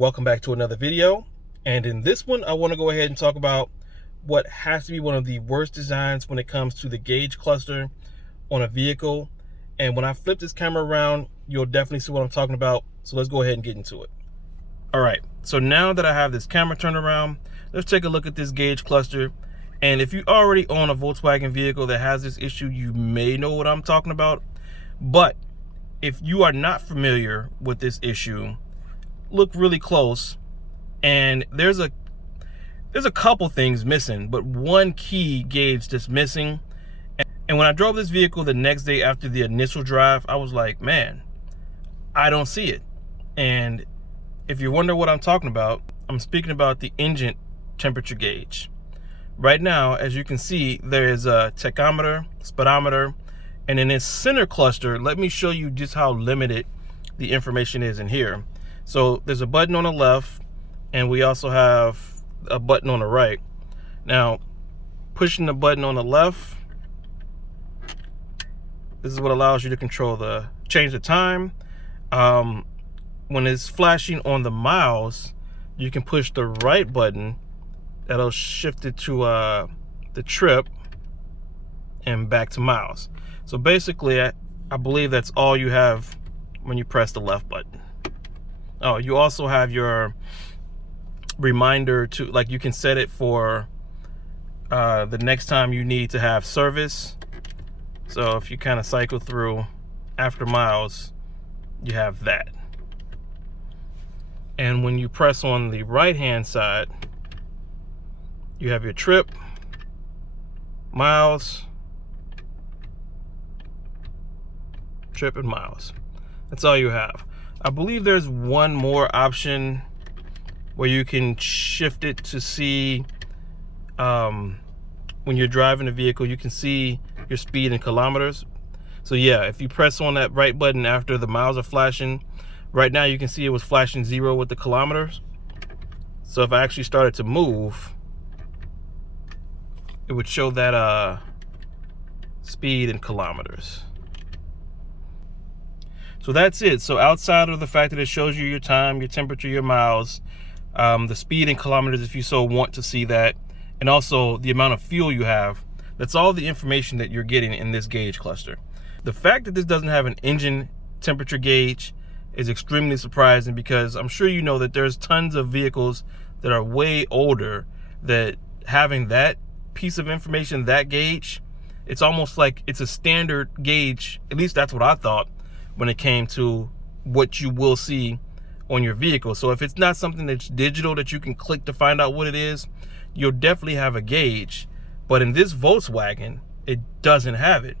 Welcome back to another video. And in this one, I want to go ahead and talk about what has to be one of the worst designs when it comes to the gauge cluster on a vehicle. And when I flip this camera around, you'll definitely see what I'm talking about. So let's go ahead and get into it. All right, so now that I have this camera turned around, let's take a look at this gauge cluster. And if you already own a Volkswagen vehicle that has this issue, you may know what I'm talking about. But if you are not familiar with this issue, look really close, and there's a couple things missing, but one key gauge that's missing. And when I drove this vehicle the next day after the initial drive, I was like, man, I don't see it. And if you wonder what I'm talking about, I'm speaking about the engine temperature gauge. Right now, as you can see, there is a tachometer, speedometer, and in this center cluster, let me show you just how limited the information is in here. So there's a button on the left, and we also have a button on the right. Now, pushing the button on the left, this is what allows you to change the time. When it's flashing on the miles, you can push the right button. That'll shift it to the trip and back to miles. So basically, I believe that's all you have when you press the left button. Oh, you also have your reminder to, like, you can set it for the next time you need to have service. So if you kind of cycle through after miles, you have that. And when you press on the right hand side, you have your trip, miles, trip and miles. That's all you have. I believe there's one more option where you can shift it to see when you're driving the vehicle, you can see your speed in kilometers. So yeah, if you press on that right button after the miles are flashing, right now you can see it was flashing 0 with the kilometers. So if I actually started to move, it would show that speed in kilometers. So that's it. So outside of the fact that it shows you your time, your temperature, your miles, the speed in kilometers if you so want to see that, and also the amount of fuel you have, that's all the information that you're getting in this gauge cluster. The fact that this doesn't have an engine temperature gauge is extremely surprising, because I'm sure you know that there's tons of vehicles that are way older that having that piece of information, that gauge, it's almost like it's a standard gauge. At least that's what I thought when it came to what you will see on your vehicle. So if it's not something that's digital that you can click to find out what it is, you'll definitely have a gauge. But in this Volkswagen, it doesn't have it.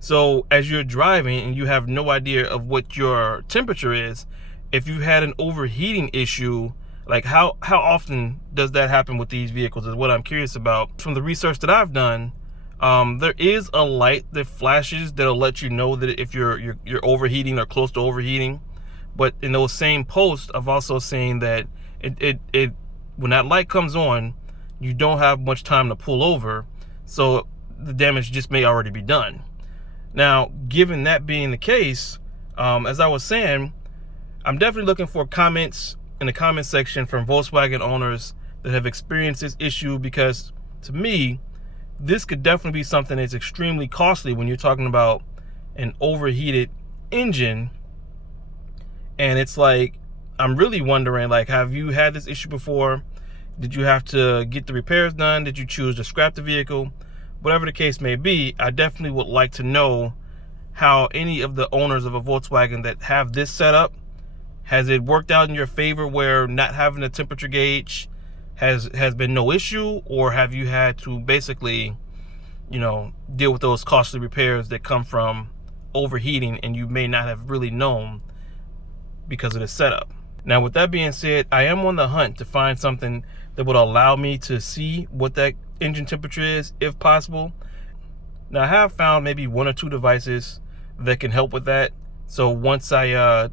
So as you're driving and you have no idea of what your temperature is, if you had an overheating issue, like how often does that happen with these vehicles is what I'm curious about. From the research that I've done, there is a light that flashes that'll let you know that if you're overheating or close to overheating. But in those same posts, I've also seen that it when that light comes on, you don't have much time to pull over, so the damage just may already be done. Now, given that being the case, as I was saying, I'm definitely looking for comments in the comment section from Volkswagen owners that have experienced this issue, because to me, this could definitely be something that's extremely costly when you're talking about an overheated engine. And it's like, I'm really wondering, like, have you had this issue before? Did you have to get the repairs done? Did you choose to scrap the vehicle? Whatever the case may be, I definitely would like to know how any of the owners of a Volkswagen that have this setup, has it worked out in your favor where not having a temperature gauge has been no issue, or have you had to basically, deal with those costly repairs that come from overheating and you may not have really known because of the setup. Now, with that being said, I am on the hunt to find something that would allow me to see what that engine temperature is, if possible. Now, I have found maybe 1 or 2 devices that can help with that. So once I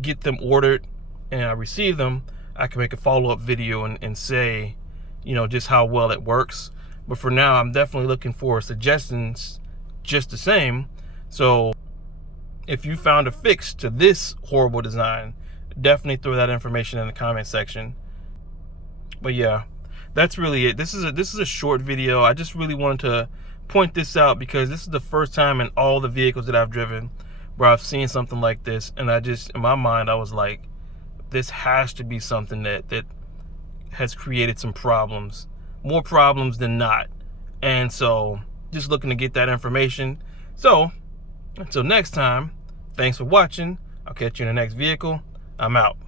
get them ordered and I receive them, I can make a follow-up video and say, just how well it works. But for now, I'm definitely looking for suggestions just the same. So if you found a fix to this horrible design, definitely throw that information in the comment section. But yeah, that's really it. This is a short video. I just really wanted to point this out because this is the first time in all the vehicles that I've driven where I've seen something like this, and I just, in my mind, I was like, this has to be something that has created some problems, more problems than not. And so just looking to get that information. So until next time, thanks for watching. I'll catch you in the next vehicle. I'm out.